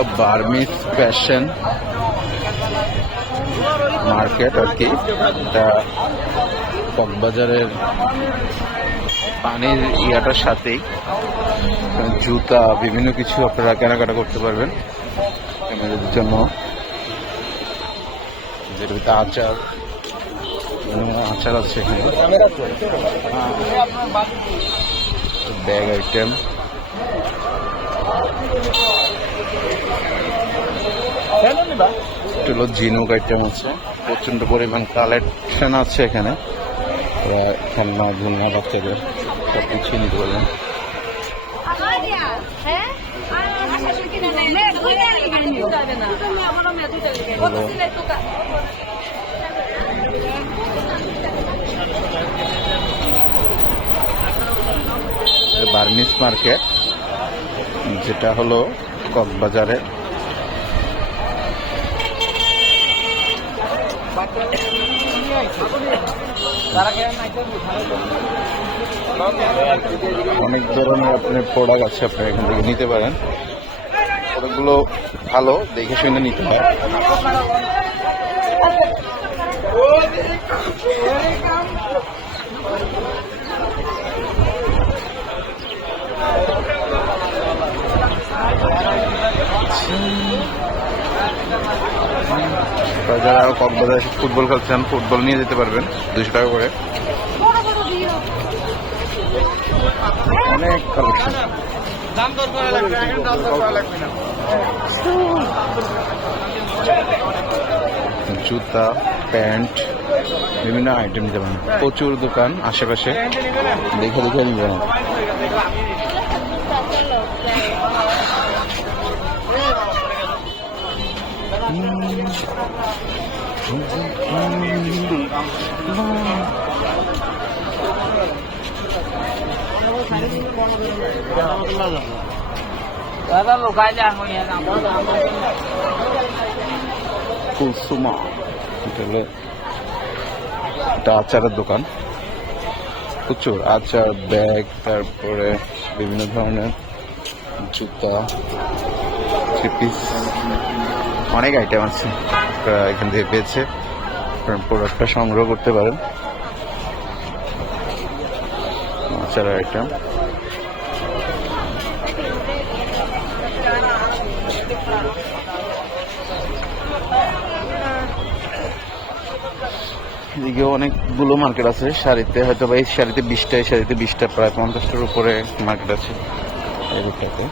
হলো Burmese fashion market আর কি। এটা কক্সবাজারের পানির ইয়াটার সাথেই জুতা বিভিন্ন কিছু আপনারা কেনাকাটা করতে পারবেন ফ্যামিলির জন্য। যেটা আচার আচার আছে এখানে, ব্যাগ আইটেম, ঝিনুক আইটেম আছে, প্রচন্ড পরিমাণ কালেকশন আছে এখানে। খেলনা ঝুলনা বাচ্চাদের সব কিছু নিতে পারবেন। বার্মিজ মার্কেট, যেটা হলো কক্সবাজারের অনেক ধরনের আপনার প্রোডাক্ট আছে, আপনি এখান থেকে নিতে পারেন। প্রোডাক্টগুলো ভালো, দেখে শুনে নিতে হয়। যারা কক্সবাজারে ফুটবল খেলছেন, ফুটবল নিয়ে যেতে পারবেন 200 টাকা করে। অনেক কালেকশন, জুতা প্যান্ট বিভিন্ন আইটেম নিতে পারেন। প্রচুর দোকান আশেপাশে, দেখে দেখে নিতে পারেন। কুলসুমা, এটা আচারের দোকান, প্রচুর আচার, ব্যাগ, তারপরে বিভিন্ন ধরনের জুতা, থ্রি পিস, অনেক আইটেম আছে। এখান থেকে পেয়েছে প্রোডাক্টটা সংগ্রহ করতে পারেন। আচারের আইটেম, এদিকে অনেকগুলো মার্কেট আছে। শাড়িতে হয়তো বা এই শাড়িতে 20টা, এই শাড়িতে 20টা, প্রায় 50টার উপরে মার্কেট আছে এদিকটাতে।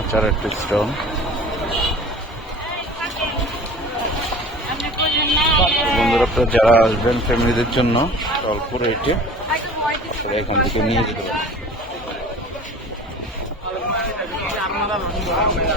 আচারের স্টল, বন্ধুরা আপনারা যারা আসবেন ফ্যামিলিদের জন্য অল্প রেটে আপনারা এখান থেকে নিয়ে যেতে পারেন।